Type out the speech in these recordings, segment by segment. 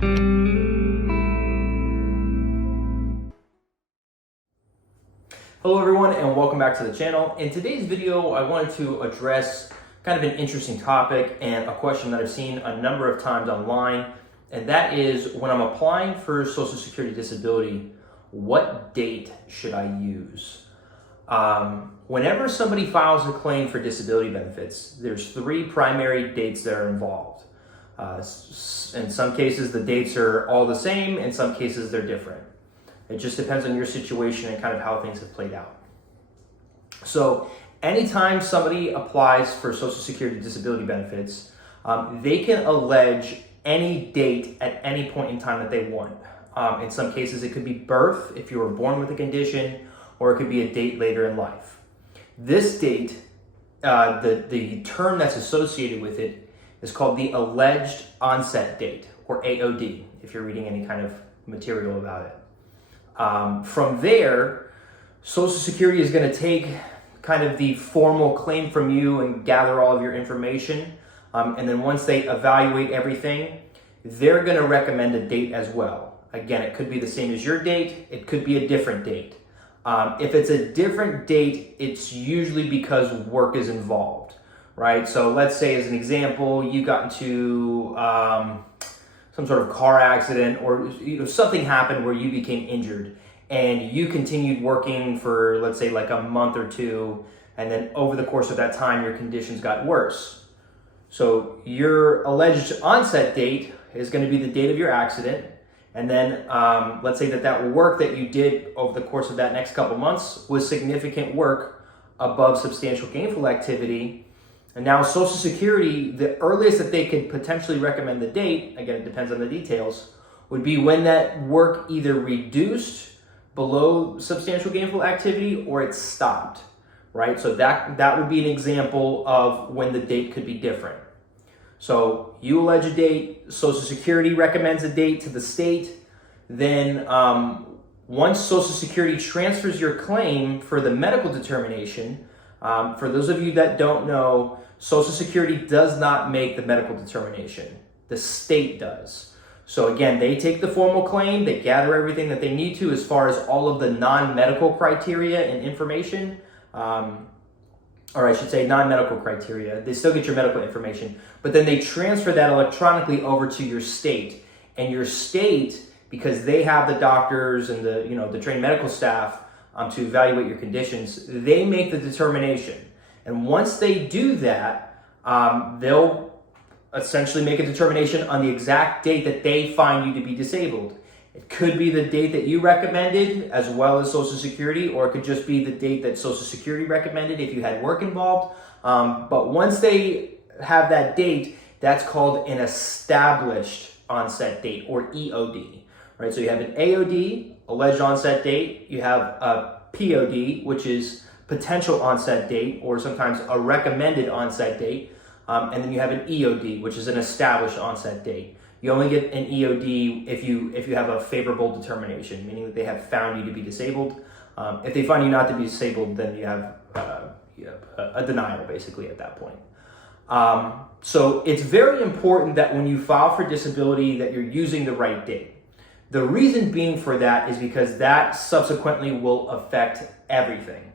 Hello everyone and welcome back to the channel. In today's video, I wanted to address kind of an interesting topic and a question that I've seen a number of times online, and that is when I'm applying for Social Security disability, what date should I use? Whenever somebody files a claim for disability benefits, there's three primary dates that are involved. In some cases, the dates are all the same. In some cases, they're different. It just depends on your situation and kind of how things have played out. So anytime somebody applies for Social Security disability benefits, they can allege any date at any point in time that they want. In some cases, it could be birth, if you were born with a condition, or it could be a date later in life. This date, the term that's associated with it is called the alleged onset date, or AOD, if you're reading any kind of material about it. From there, Social Security is going to take kind of the formal claim from you and gather all of your information. And then once they evaluate everything, they're going to recommend a date as well. Again, it could be the same as your date. It could be a different date. If it's a different date, it's usually because work is involved, right? So let's say as an example, you got into some sort of car accident, or something happened where you became injured and you continued working for, let's say, like a month or two, and then over the course of that time your conditions got worse. So your alleged onset date is going to be the date of your accident, and then let's say that work that you did over the course of that next couple months was significant work above substantial gainful activity. And now Social Security, the earliest that they could potentially recommend the date, again, it depends on the details, would be when that work either reduced below substantial gainful activity or it stopped, right? So that would be an example of when the date could be different. So you allege a date, Social Security recommends a date to the state, then once Social Security transfers your claim for the medical determination, for those of you that don't know, Social Security does not make the medical determination. The state does. So again, they take the formal claim, they gather everything that they need to as far as all of the non-medical criteria and information, or I should say non-medical criteria. They still get your medical information, but then they transfer that electronically over to your state. And your state, because they have the doctors and the trained medical staff to evaluate your conditions, they make the determination. And once they do that, they'll essentially make a determination on the exact date that they find you to be disabled. It could be the date that you recommended as well as Social Security, or it could just be the date that Social Security recommended if you had work involved. But once they have that date, that's called an established onset date, or EOD, right? So you have an AOD, alleged onset date. You have a POD, which is potential onset date, or sometimes a recommended onset date. And then you have an EOD, which is an established onset date. You only get an EOD if you have a favorable determination, meaning that they have found you to be disabled. If they find you not to be disabled, then you have a denial, basically, at that point. So it's very important that when you file for disability that you're using the right date. The reason being for that is because that subsequently will affect everything.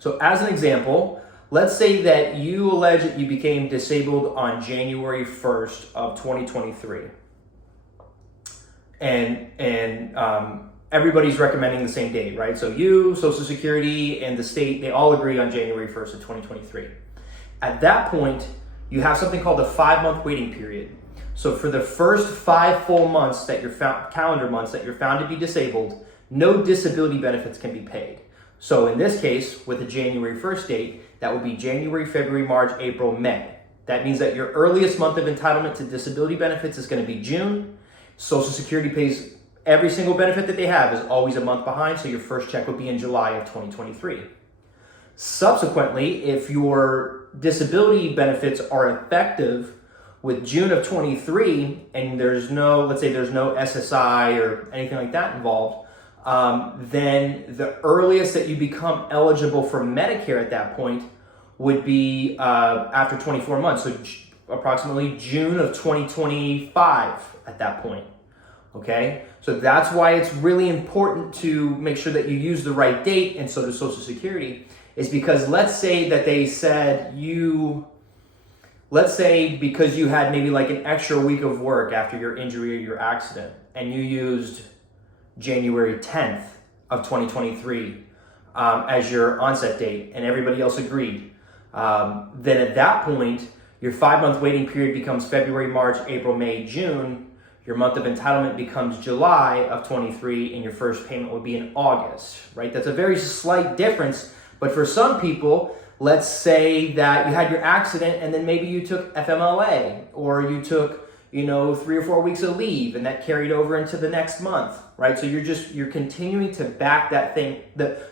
So as an example, let's say that you allege that you became disabled on January 1st of 2023. And everybody's recommending the same date, right? So you, Social Security, and the state, they all agree on January 1st of 2023. At that point, you have something called a 5-month waiting period. So for the first 5 full months that calendar months that you're found to be disabled, no disability benefits can be paid. So in this case, with the January 1st date, that would be January, February, March, April, May. That means that your earliest month of entitlement to disability benefits is going to be June. Social Security pays every single benefit that they have is always a month behind, so your first check would be in July of 2023. Subsequently, if your disability benefits are effective with June of 23 and there's no, let's say there's no SSI or anything like that involved, then the earliest that you become eligible for Medicare at that point would be after 24 months. So approximately June of 2025 at that point. Okay, so that's why it's really important to make sure that you use the right date, and so does Social Security, is because let's say that they said let's say because you had maybe like an extra week of work after your injury or your accident, and you used January 10th of 2023 as your onset date, and everybody else agreed, then at that point, your 5-month waiting period becomes February, March, April, May, June. Your month of entitlement becomes July of 23, and your first payment would be in August, right? That's a very slight difference, but for some people, let's say that you had your accident and then maybe you took FMLA, or you took, 3 or 4 weeks of leave, and that carried over into the next month, right? So you're continuing to back that thing,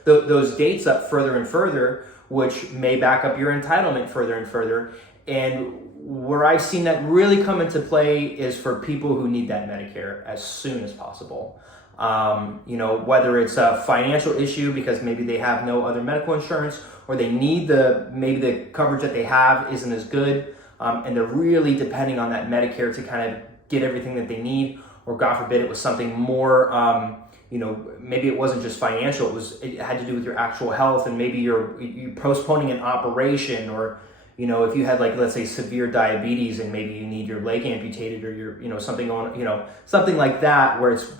those dates up further and further, which may back up your entitlement further and further. And where I've seen that really come into play is for people who need that Medicare as soon as possible. Whether it's a financial issue because maybe they have no other medical insurance, or they need maybe the coverage that they have isn't as good, and they're really depending on that Medicare to kind of get everything that they need, or God forbid it was something more, maybe it wasn't just financial, it had to do with your actual health, and maybe you're postponing an operation, or if you had, like, let's say severe diabetes and maybe you need your leg amputated, or your, something like that, where it's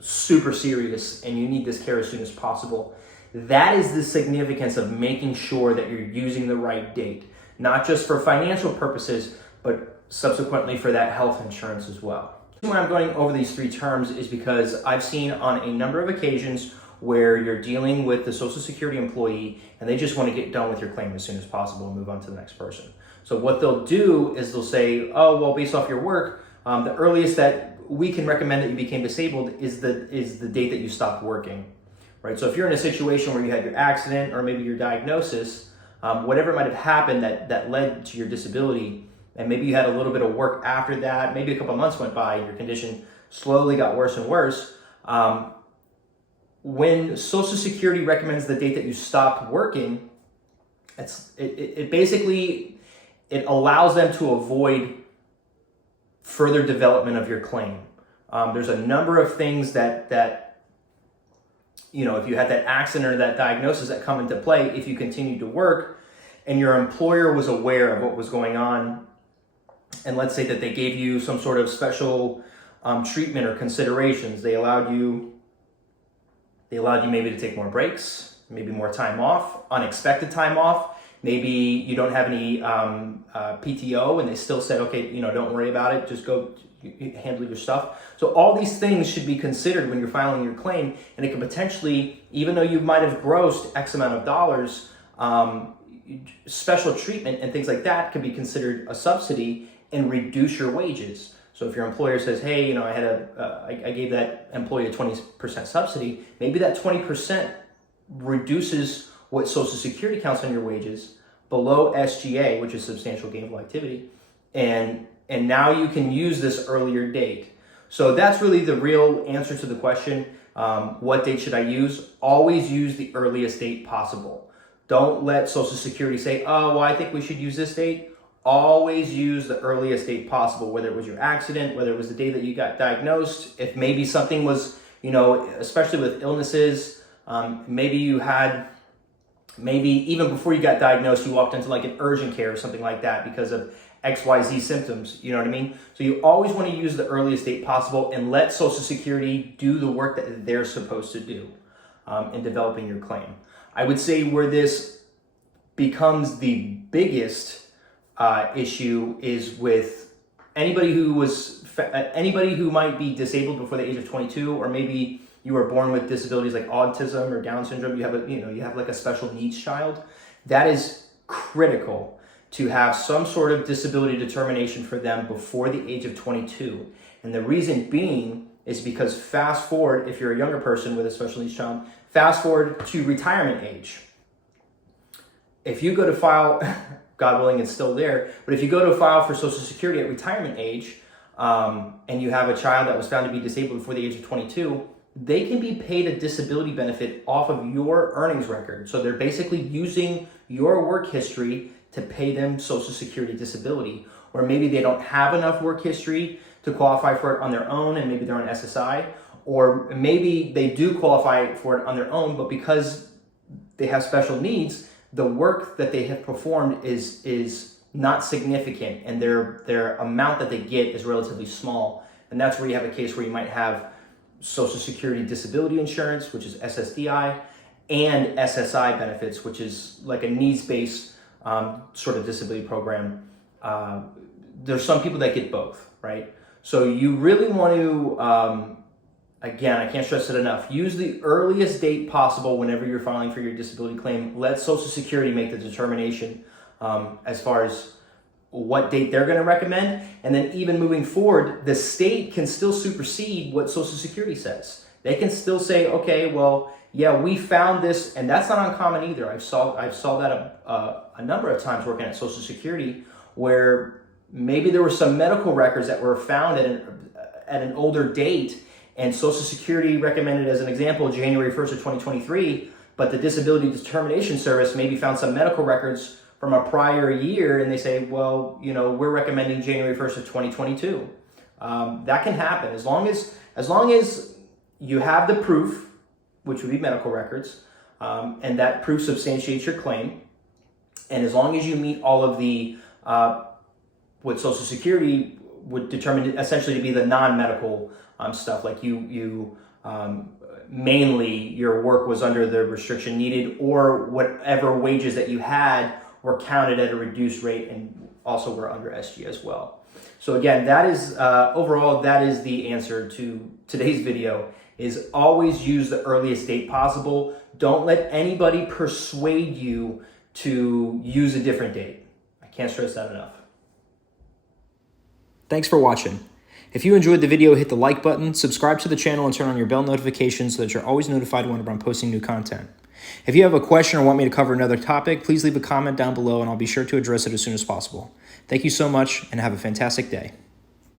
super serious and you need this care as soon as possible. That is the significance of making sure that you're using the right date, not just for financial purposes, but subsequently for that health insurance as well. When I'm going over these 3 terms is because I've seen on a number of occasions where you're dealing with the Social Security employee and they just want to get done with your claim as soon as possible and move on to the next person. So what they'll do is they'll say, oh, well, based off your work, the earliest that we can recommend that you became disabled is the date that you stopped working, right? So if you're in a situation where you had your accident or maybe your diagnosis, whatever might have happened that led to your disability, and maybe you had a little bit of work after that, maybe a couple of months went by and your condition slowly got worse and worse, when Social Security recommends the date that you stopped working, it basically allows them to avoid further development of your claim. There's a number of things that if you had that accident or that diagnosis that come into play if you continue to work and your employer was aware of what was going on, and let's say that they gave you some sort of special treatment or considerations. They allowed you maybe to take more breaks, maybe more time off, unexpected time off. Maybe you don't have any PTO and they still said, okay, don't worry about it, just go handle your stuff. So all these things should be considered when you're filing your claim, and it can potentially, even though you might have grossed X amount of dollars, special treatment and things like that can be considered a subsidy and reduce your wages. So if your employer says, hey, I gave that employee a 20% subsidy, maybe that 20% reduces what Social Security counts on your wages below SGA, which is substantial gainful activity, and now you can use this earlier date. So that's really the real answer to the question, what date should I use? Always use the earliest date possible. Don't let Social Security say, oh, well, I think we should use this date. Always use the earliest date possible, whether it was your accident, whether it was the day that you got diagnosed, if maybe something was, especially with illnesses, maybe even before you got diagnosed, you walked into like an urgent care or something like that because of XYZ symptoms, you know what I mean? So you always want to use the earliest date possible and let Social Security do the work that they're supposed to do in developing your claim. I would say where this becomes the biggest issue is with anybody who might be disabled before the age of 22, or maybe you were born with disabilities like autism or Down syndrome. You have like a special needs child. That is critical to have some sort of disability determination for them before the age of 22. And the reason being is because fast forward, if you're a younger person with a special needs child, fast forward to retirement age. If you go to file, God willing, it's still there, but if you go to file for Social Security at retirement age, and you have a child that was found to be disabled before the age of 22, they can be paid a disability benefit off of your earnings record. So they're basically using your work history to pay them Social Security disability, or maybe they don't have enough work history to qualify for it on their own, and maybe they're on SSI, or maybe they do qualify for it on their own, but because they have special needs, the work that they have performed is not significant, and their amount that they get is relatively small. And that's where you have a case where you might have Social Security disability insurance, which is SSDI, and SSI benefits, which is like a needs-based sort of disability program. There's some people that get both, right? So you really want to, again, I can't stress it enough, use the earliest date possible whenever you're filing for your disability claim. Let Social Security make the determination as far as what date they're going to recommend. And then even moving forward, the state can still supersede what Social Security says. They can still say, okay, well, yeah, we found this, and that's not uncommon either. I saw that a number of times working at Social Security, where maybe there were some medical records that were found at an older date, and Social Security recommended, as an example, January 1st of 2023, but the Disability Determination Service maybe found some medical records from a prior year, and they say, well, you know, we're recommending January 1st of 2022. That can happen as long as you have the proof, which would be medical records, and that proof substantiates your claim, and as long as you meet all of the what Social Security would determine essentially to be the non-medical stuff, like you mainly your work was under the restriction needed, or whatever wages that you had were counted at a reduced rate and also were under SG as well. So again, that is overall, that is the answer to today's video, is always use the earliest date possible. Don't let anybody persuade you to use a different date. I can't stress that enough. Thanks for watching. If you enjoyed the video, hit the like button, subscribe to the channel, and turn on your bell notifications so that you're always notified whenever I'm posting new content. If you have a question or want me to cover another topic, please leave a comment down below and I'll be sure to address it as soon as possible. Thank you so much and have a fantastic day.